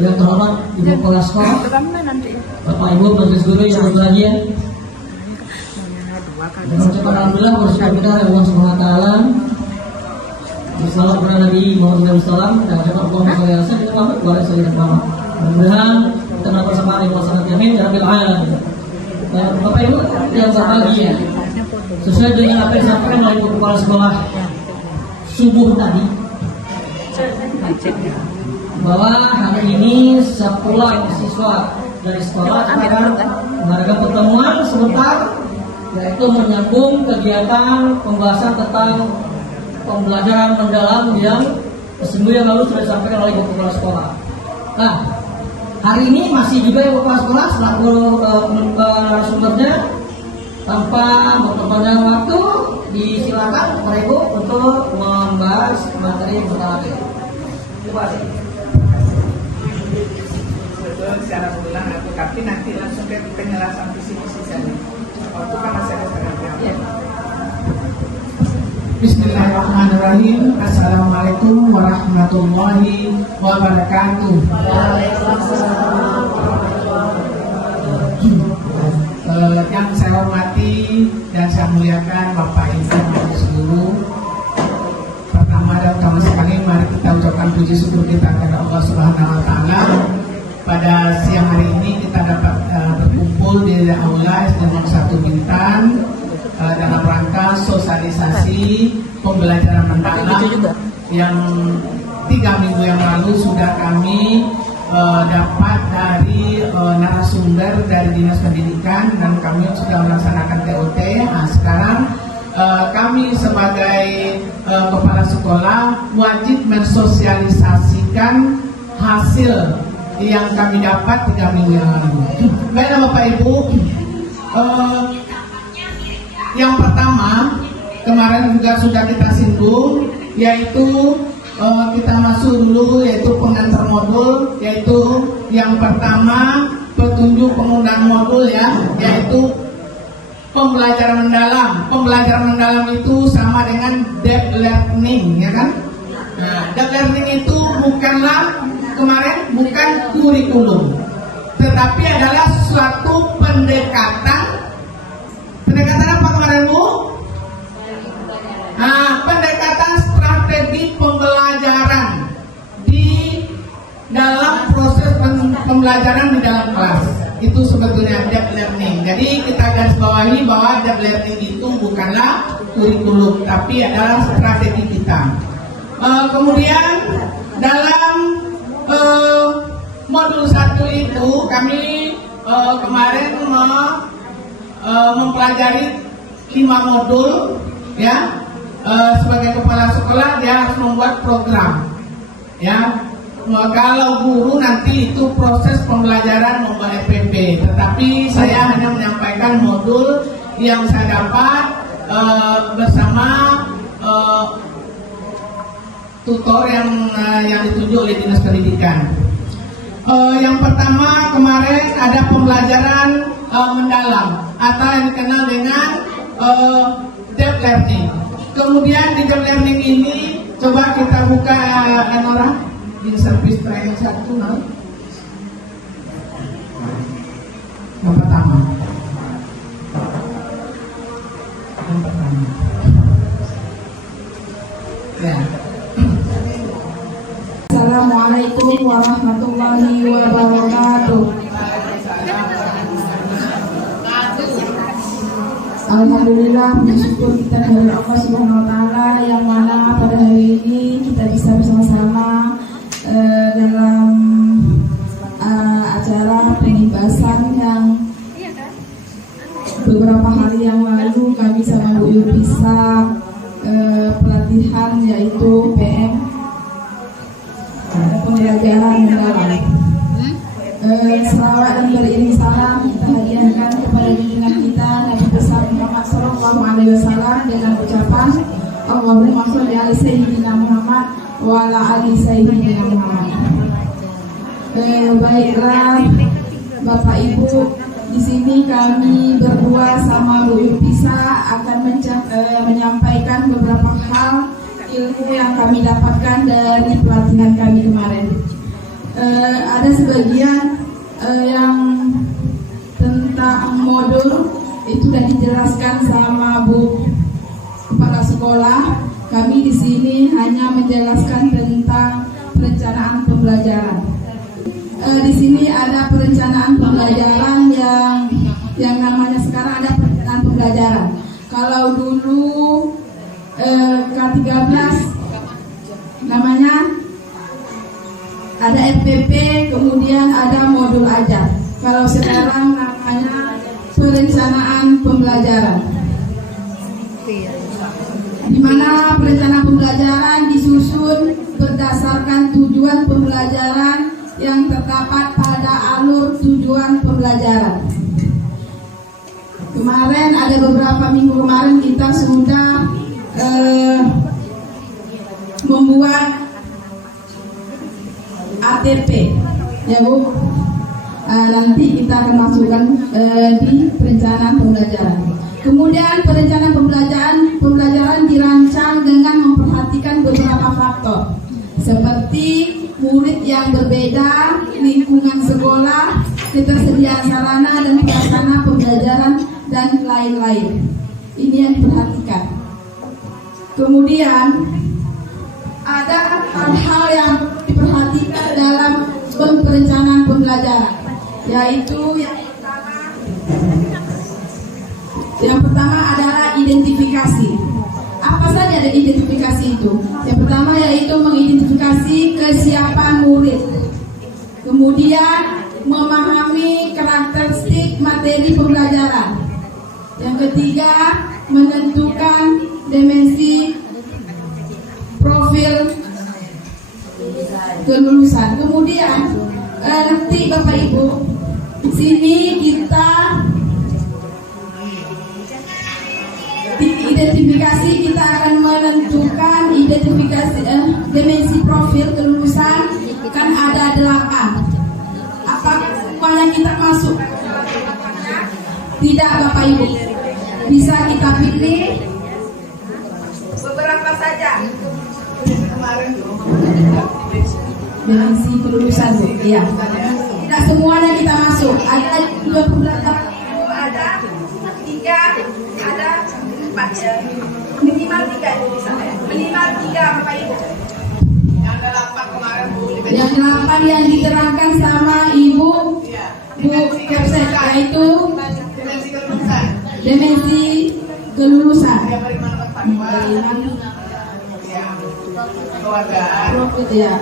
Yang terhormat Ibu Kepala Sekolah, Bapak Ibu Majelis Guru yang berbahagia, mengucapkan alhamdulillah bersyukur kita kepada Allah Subhanahu wa taala. Salam kepada Nabi Muhammad SAW dan ucapkan Allahumma shalli ala sayyidina Muhammad wa ala sayyidina Muhammad. Mudah-mudahan kita dapat bersama dengan pasangan yamin ya rabbil alamin. Bapak Ibu yang berbahagia, sesuai dengan apa yang disampaikan oleh Ibu Kepala Sekolah subuh tadi, bahwa hari ini sepulang siswa dari sekolah akan mengadakan pertemuan sebentar, yaitu menyambung kegiatan pembahasan tentang pembelajaran mendalam yang seminggu yang lalu sudah disampaikan oleh Ibu Kepala Sekolah. Nah, hari ini masih juga Ibu Kepala Sekolah selaku narasumbernya, tanpa memperpanjang waktu, disilakan kepada Ibu untuk membahas materi pertama ini. Terima kasih. Secara ulang atau tapi nanti langsung ke penjelasan visi-misi saja. Waktu kan masih ada setengah jam. Bismillahirrahmanirrahim. Assalamualaikum warahmatullahi wabarakatuh. Yang saya hormati dan saya muliakan Bapak Ibu Majelis Guru, pertama dan utama sekali mari kita ucapkan puji syukur kita kepada Allah Subhanahu wa taala. Pada siang hari ini kita dapat berkumpul di Aula SD 1 Bintan dalam rangka sosialisasi pembelajaran mendalam yang 3 minggu yang lalu sudah kami dapat dari narasumber dari Dinas Pendidikan dan kami sudah melaksanakan TOT. Nah, sekarang kami sebagai kepala sekolah wajib mensosialisasikan hasil yang kami dapat 3 minggu yang lalu. Baiklah Bapak Ibu, yang pertama kemarin juga sudah kita singgung, yaitu kita masuk dulu yaitu pengantar modul, yaitu yang pertama petunjuk penggunaan modul ya, yaitu pembelajaran mendalam. Pembelajaran mendalam itu sama dengan deep learning, ya kan? Nah, deep learning itu bukanlah kemarin bukan kurikulum, tetapi adalah suatu pendekatan. Pendekatan apa kemarin Bu? Nah, pendekatan strategi pembelajaran di dalam proses pembelajaran di dalam kelas. Itu sebetulnya deep learning. Jadi kita garis bawahi bahwa deep learning itu bukanlah kurikulum, tapi adalah strategi kita. Kemudian dalam modul 1 itu kami kemarin mempelajari 5 modul ya. Sebagai kepala sekolah dia harus membuat program ya. Kalau guru nanti itu proses pembelajaran membuat FPP, tetapi saya hanya menyampaikan modul yang saya dapat bersama tutor yang ditunjuk oleh Dinas Pendidikan. Yang pertama kemarin ada pembelajaran mendalam atau yang dikenal dengan deep learning. Kemudian di deep learning ini coba kita buka Nora di service training 1 no? Yang pertama. Ya. Assalamualaikum warahmatullahi wabarakatuh. Alhamdulillah, bersyukur kita kepada Allah Subhanahu wa taala yang mana pada hari ini kita bisa bersama-sama dalam acara pembahasan yang beberapa hari yang lalu kami sama Bu Yu bisa pelatihan yaitu PM pembelajaran mendalam. Selawat dan beriring salam kita hadiahkan kepada junjungan kita Nabi besar Muhammad Sallallahu Alaihi Wasallam dengan ucapan Allahumma sholli ala sayyidina Muhammad wa ala ali sayyidina Muhammad. Baiklah Bapak Ibu, di sini kami berdua sama Bu Yurpisa akan menyampaikan beberapa hal ilmu yang kami dapatkan dari pelatihan kami kemarin. ada sebagian yang tentang modul itu sudah dijelaskan sama Bu Kepala Sekolah. Kami di sini hanya menjelaskan tentang perencanaan pembelajaran. Di sini ada perencanaan pembelajaran yang namanya sekarang ada perencanaan pembelajaran. Kalau dulu K13 namanya ada FPP, kemudian ada modul ajar. Kalau sekarang namanya perencanaan pembelajaran, di mana perencanaan pembelajaran disusun berdasarkan tujuan pembelajaran yang terdapat pada alur tujuan pembelajaran. Kemarin ada beberapa minggu kemarin kita sudah membuat ATP, ya Bu. Nanti kita akan masukkan di perencanaan pembelajaran. Kemudian perencanaan pembelajaran dirancang dengan memperhatikan beberapa faktor seperti murid yang berbeda, lingkungan sekolah, ketersediaan sarana dan prasarana pembelajaran dan lain-lain. Ini yang diperhatikan. Kemudian ada hal-hal yang diperhatikan dalam perencanaan pembelajaran, yaitu yang pertama adalah identifikasi. Apa saja ada identifikasi itu? Yang pertama yaitu mengidentifikasi kesiapan murid. Kemudian memahami karakteristik materi pembelajaran. Yang ketiga, menentukan dimensi profil kelulusan. Kemudian nanti Bapak Ibu, di sini kita di identifikasi kita akan menentukan identifikasi dimensi profil kelulusan kan ada 8. Apakah semuanya kita masuk? Tidak Bapak Ibu, bisa kita pilih beberapa saja. Dimensi kelulusan Bu, iya. Tidak semuanya kita masuk. Ada 28, ada 3, ada 4 ya. Minimal 3 bisa. Minimal 3 Bapak Ibu. Yang 8 kemarin Bu. Yang 8 yang diterangkan sama Ibu Bu Kepset, yaitu dimensi kelulusan. Profit ya.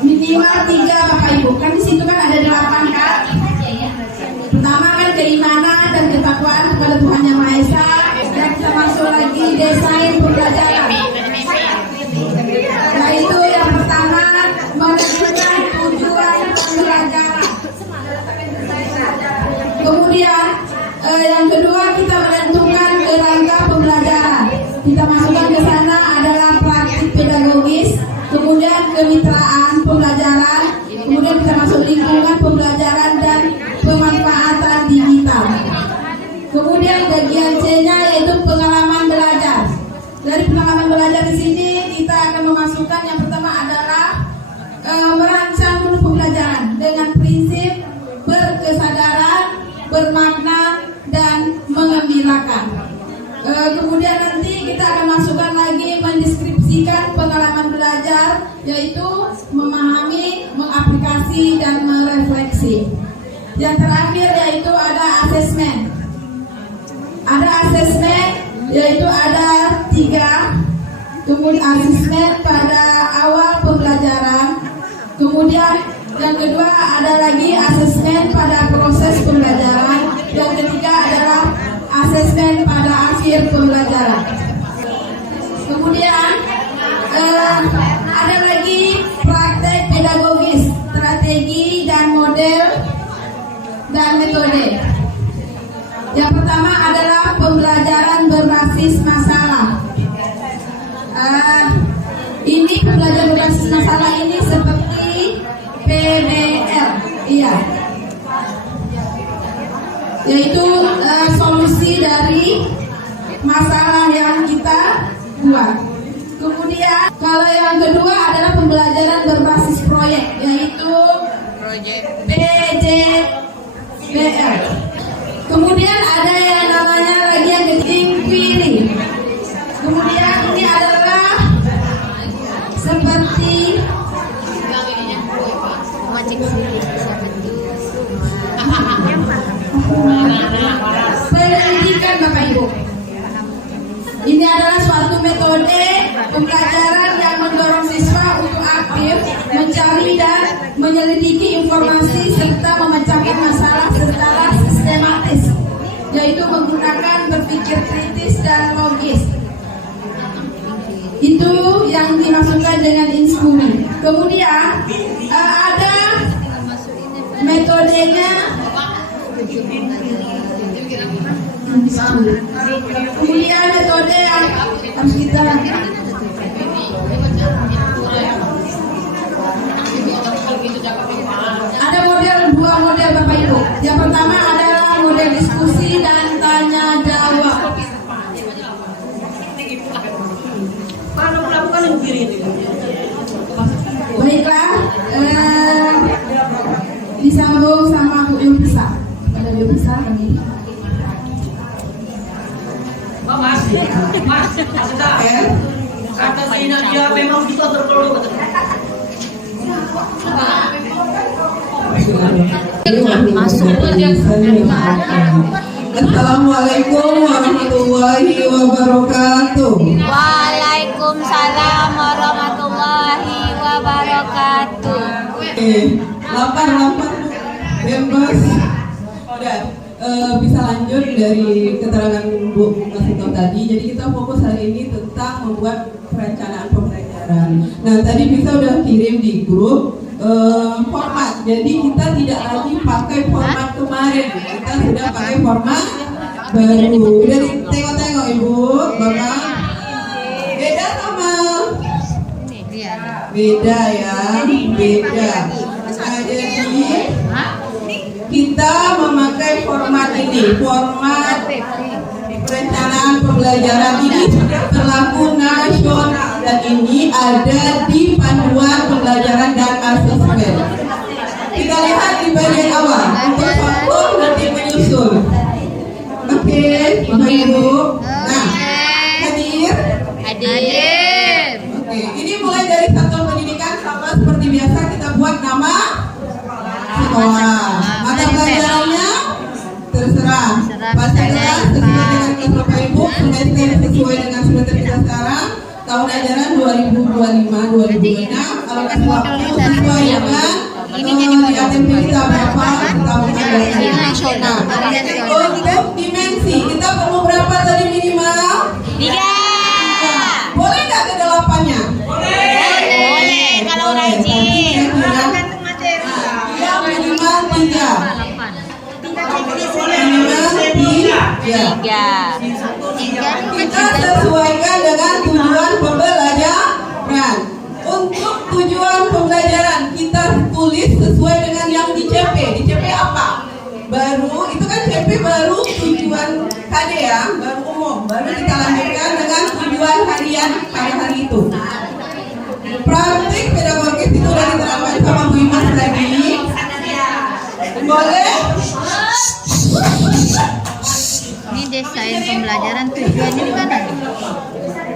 Minimal 3 Bapak Ibu. Kan di situ kan ada 8 kan. Pertama kan keimanan dan ketakwaan kepada Tuhan Yang Maha Esa. Dan kita masuk lagi desain pembelajaran. Yaitu yang pertama menentukan tujuan pembelajaran. Kemudian yang kedua kita menentukan kerangka pembelajaran. Kita masukkan ke sana adalah praktik pedagogis, kemudian kemitraan pembelajaran, kemudian kita masuk lingkungan pembelajaran dan pemanfaatan digital. Kemudian bagian C-nya yaitu pengalaman belajar. Dari pengalaman belajar di sini kita akan memasukkan yang pertama adalah merancang menu pembelajaran dengan prinsip berkesadaran, bermakna dan mengembirakan. Kemudian nanti kita akan masukkan lagi mendeskripsikan pengalaman belajar, yaitu memahami, mengaplikasi dan merefleksi. Yang terakhir yaitu ada asesmen. Ada asesmen yaitu ada 3. Kemudian asesmen pada awal pembelajaran. Kemudian yang kedua ada lagi asesmen pada proses pembelajaran. Yang ketiga adalah asesmen pada akhir pembelajaran. Kemudian ada lagi praktek pedagogis, strategi dan model dan metode. Yang pertama adalah pembelajaran berbasis masalah. Ini pembelajaran berbasis masalah ini seperti PBL, iya. Yaitu solusi dari masalah yang kita buat. Kemudian kalau yang kedua adalah pembelajaran berbasis proyek, yaitu Pembelajaran yang mendorong siswa untuk aktif mencari dan menyelidiki informasi serta memecahkan masalah secara sistematis, yaitu menggunakan berpikir kritis dan logis. Itu yang dimaksudkan dengan inskumi. Kemudian ada metodenya. Kemudian metode yang harus kita ada dua model Bapak Ibu. Yang pertama adalah model diskusi dan tanya jawab. Baiklah, disambung sama Bu Yulisa. Ada Bu Yulisa kami. Mas, kata Zina dia memang bisa terperlu. Assalamualaikum warahmatullahi wabarakatuh. Waalaikumsalam warahmatullahi wabarakatuh. 88 bebas. Udah bisa lanjut dari keterangan Bu Masito tadi. Jadi kita fokus hari ini tentang membuat perencanaan pembelajaran. Nah tadi bisa udah kirim di grup format. Jadi kita tidak lagi pakai format kemarin. Kita sudah pakai format baru. Udah tengok-tengok Ibu, Bapak. Beda sama? Beda ya, beda. Nah, jadi kita memakai format ini, format perencanaan pembelajaran ini sudah berlaku nasional dan ini ada di panduan pembelajaran dan asesmen. Kita lihat di bagian awal, untuk faktor nanti menyusul. Oke, Bapak Ibu. Nah, hadir. Oke, ini mulai dari satuan pendidikan sama seperti biasa kita buat nama sekolah. Mata pelajarannya terserah. Baca kelas sesuai dengan kelas Bapak Ibu, semester sesuai dengan semester kita sekarang. Tahun ajaran 2025-2026. Kalau kelas waktu sesuai dengan di ATP kita berapa kita mengambil nasional. Untuk dimensi kita perlu berapa tadi minimal? 3. Boleh nggak ke 8-nya? Boleh kalau rajin. Ya minimal 3. Minimal 3. Kita sesuaikan dengan tujuan pembelajaran. Untuk tujuan pembelajaran kita tulis sesuai dengan yang di CP. Di CP apa? Baru itu kan CP baru tujuan KD ya, baru umum. Baru kita lanjutkan dengan tujuan harian pada hari itu. Praktik pedagogis itu udah diterapkan sama Bu Imas tadi. Boleh? Ini desain pembelajaran tujuannya di mana?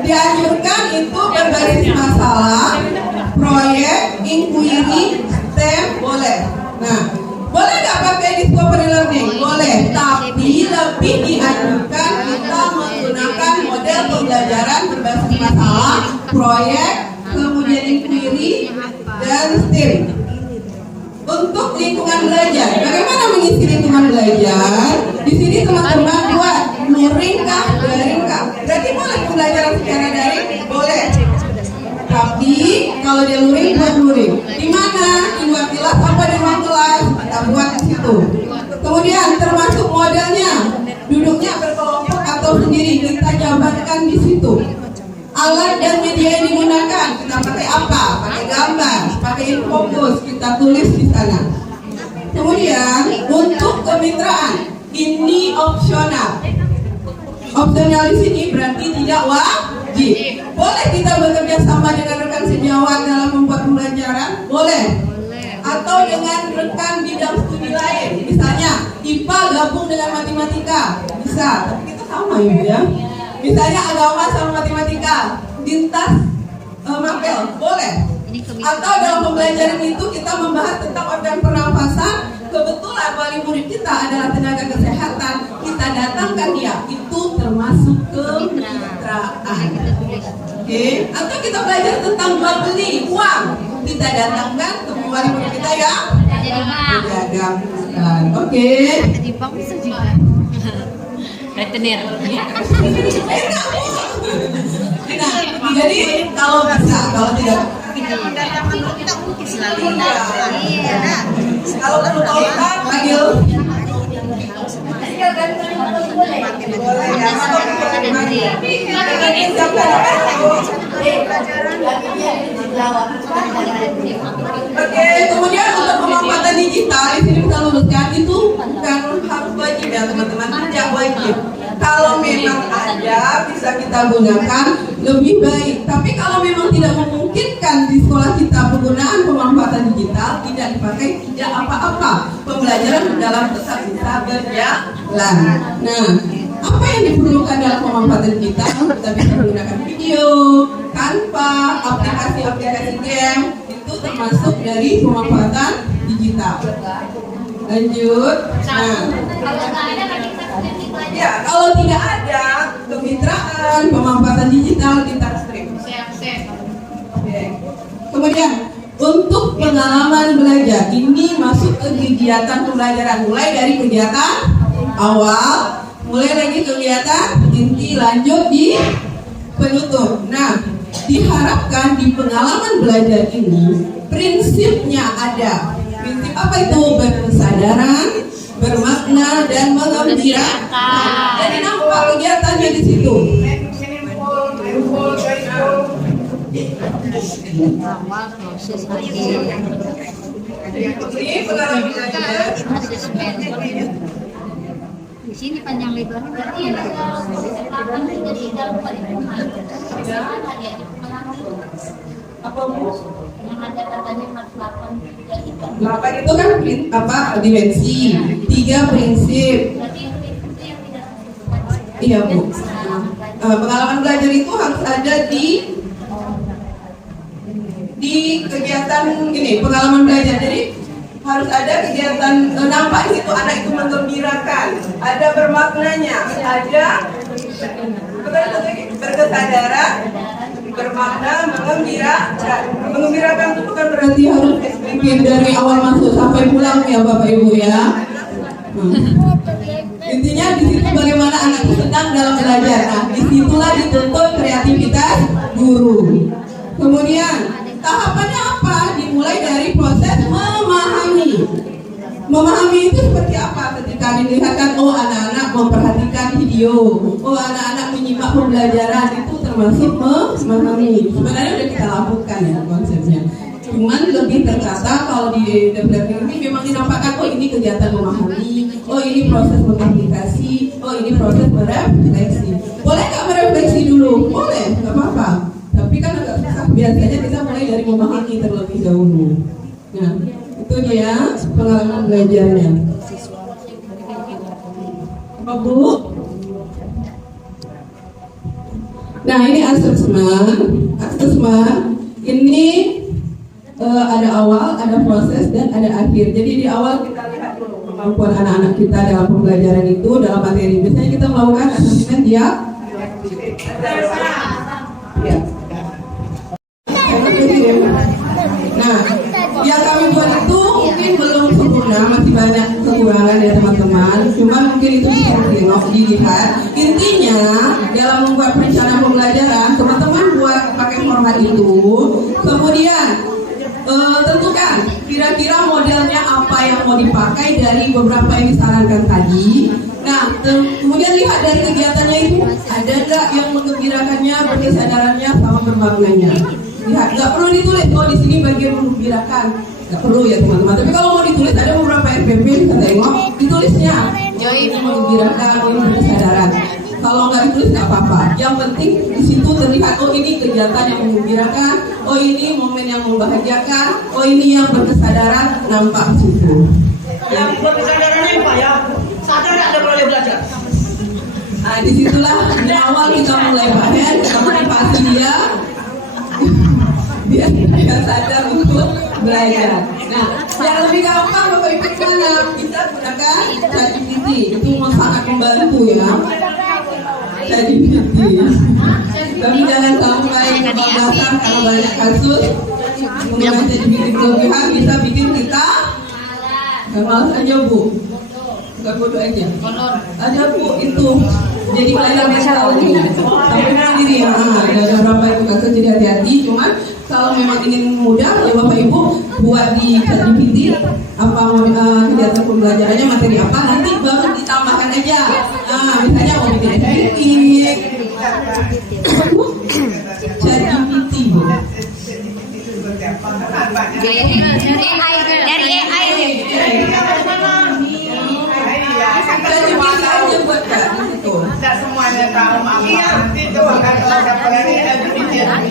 Dianjurkan itu berbasis masalah, proyek, inquiry, STEM, boleh. Nah, boleh nggak pakai discovery learning? Boleh, tapi lebih dianjurkan kita menggunakan model pembelajaran berbasis masalah, proyek, kemudian inquiry, dan STEM. Untuk lingkungan belajar, bagaimana mengisi lingkungan belajar? Di sini teman-teman buat luring kah, daring kah? Berarti boleh pembelajaran secara daring? Boleh. Tapi kalau dia luring, buat luring. Di mana? Di luar kelas apa di ruang kelas? Kita buat di situ. Kemudian termasuk modelnya, duduknya berkelompok atau sendiri, kita jabarkan di situ. Alat dan media yang digunakan, kita pakai apa? Pakai gambar, pakai infokus, kita tulis di sana. Kemudian untuk kemitraan, ini opsional. Opsional di sini berarti tidak wajib. Boleh kita bekerja sama dengan rekan sejawat dalam membuat pembelajaran? Boleh. Atau dengan rekan bidang studi lain, misalnya IPA gabung dengan matematika, bisa. Tapi kita sama ya. Misalnya agama sama matematika, lintas mapel, boleh. Atau dalam pembelajaran itu kita membahas tentang organ pernafasan. Kebetulan wali murid kita adalah tenaga kesehatan, kita datangkan dia. Itu termasuk kemitraan. Oke, atau kita belajar tentang jual beli uang. Kita datangkan kembali kita ya. Jadi bang. Dagang. Oke. Jadi bang bisa juga. Retenir. Enak, Bu. Nah, jadi kalau bisa, kalau tidak Kita mungkin selalu. Iya, nah. kalau perlu tahu kan panggil Oke, kemudian untuk pemanfaatan digital di sini kita luruskan itu bukan harus wajib ya teman-teman, tidak wajib. Kalau memang ada bisa kita gunakan lebih baik. Tapi kalau memang tidak memungkinkan di sekolah kita penggunaan pemanfaatan digital tidak dipakai tidak apa-apa. Pembelajaran dalam tetap bisa berjalan. Nah, apa yang diperlukan dalam pemanfaatan digital? Kita bisa menggunakan video, Canva, aplikasi-aplikasi game itu termasuk dari pemanfaatan digital. Lanjut. Nah, ya kalau tidak ada kemitraan pemanfaatan digital kita stream. Oke. Kemudian untuk pengalaman belajar ini masuk ke kegiatan pembelajaran mulai dari kegiatan awal, mulai lagi kegiatan inti, lanjut di penutup. Nah, diharapkan di pengalaman belajar ini prinsipnya ada. Prinsip apa itu? Berkesadaran, bermakna dan menggembirakan. Jadi nampak kegiatannya di situ. Awal proses lagi. Ini pengalaman belajar. Asesmen. Di sini panjang lebarnya berarti yang Apa itu kan dimensi, 3 prinsip. Iya Bu. Pengalaman belajar itu harus ada di kegiatan ini, pengalaman belajar. Jadi harus ada kegiatan nampak di situ anak itu menggembirakan, ada bermaknanya, ada berkesadaran, bermakna, menggembirakan. Menggembirakan itu bukan berarti harus bikin dari awal masuk sampai pulang ya Bapak Ibu ya. Intinya di situ bagaimana anak itu senang dalam belajar. Nah, disitulah dituntut kreativitas guru. Kemudian tahapannya apa? Dimulai dari proses memahami. Memahami itu seperti apa? Ketika dilihatkan, oh anak-anak memperhatikan video, oh anak-anak menyimak pembelajaran, itu termasuk memahami. Sebenarnya sudah kita lakukan ya konsepnya. Cuman lebih tertata kalau di deep learning ini memang dinampakkan, oh ini kegiatan memahami, oh ini proses mengaplikasi, oh ini proses merefleksi. Boleh nggak merefleksi dulu? Boleh, nggak apa-apa. Tapi kan agak susah. Biasanya kita mulai dari memahami terlebih dahulu. Nah, itu dia pengalaman belajarnya. Apa Bu? Nah, ini asesmen. Ini ada awal, ada proses, dan ada akhir. Jadi di awal kita lihat dulu kemampuan anak-anak kita dalam pembelajaran itu, dalam materi. Biasanya kita melakukan asesmen dia. Ya. Nah, yang kami buat itu mungkin belum sempurna, masih banyak kekurangan ya teman-teman. Cuma mungkin itu bisa dilihat. Intinya dalam membuat perencanaan pembelajaran, teman-teman buat pakai format itu. Kemudian tentukan kira-kira modelnya apa yang mau dipakai dari beberapa yang disarankan tadi. Nah, kemudian lihat dari kegiatannya itu ada nggak yang menggembirakannya, berkesadarannya, sama bermaknanya. Lihat, nggak perlu ditulis. Oh di sini bagian menggembirakan, nggak perlu ya teman-teman. Tapi kalau mau ditulis ada beberapa RPP kita tengok ditulisnya. Ini menggembirakan, ini berkesadaran. Kalau nggak ditulis nggak apa-apa. Yang penting di situ terlihat, oh ini kegiatan yang menggembirakan, oh ini momen yang membahagiakan, oh ini yang berkesadaran, nampak di situ. Yang berkesadarannya Pak ya, sadar nggak ada boleh belajar. Nah disitulah di awal kita mulai bahan, kita motivasi dia, biar dia sadar untuk belajar. Nah, yang lebih gampang Bapak Ibu mana? Bisa gunakan ChatGPT, itu sangat membantu ya. ChatGPT. Tapi jangan sampai kebablasan karena banyak kasus menggunakan ChatGPT berlebihan bisa bikin kita malas aja Bu. Bukan bodoh aja. Ada Bu itu jadi pelajar mental nih. Sampai sendiri ya. Ada beberapa itu kasus jadi hati-hati. Cuman kalau memang ingin mudah ya Bapak Ibu buat di ChatGPT apa kegiatan pembelajarannya materi apa nanti baru ditambahkan aja. Nah misalnya mau bikin sedikit ChatGPT Bu. Dari AI. ChatGPT aja buat Kak di situ. Tidak semuanya tahu apa itu akan siapa lagi Nanti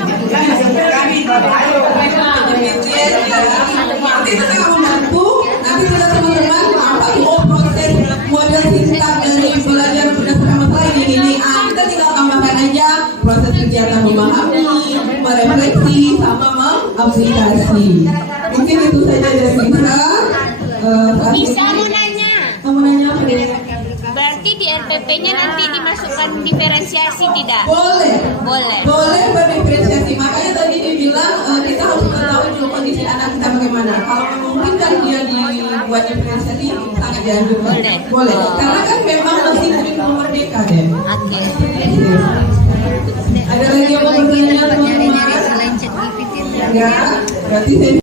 kita akan membantu. Nanti kita teman-teman apa tuh proses model singkat dari belajar berdasarkan masalah ini. Kita tinggal tambahkan aja proses kegiatan memahami, merefleksi, sama mengaplikasi. Mungkin itu saja dari kita. Bisa mau nanya. Kamu nanya apa deh? Berarti di RPP-nya nanti dimasukkan diferensiasi tidak? Boleh. Boleh. Boleh berdiferensiasi. Makanya tadi dia bilang kita harus mengetahui dulu kondisi anak kita bagaimana. Kalau memungkinkan dia dibuat diferensiasi sangat dianjurkan. Boleh. Karena kan memang masih belum merdeka deh. Oke. Ada lagi yang mau bertanya? Nyari-nyari selain ChatGPT. Enggak. Berarti saya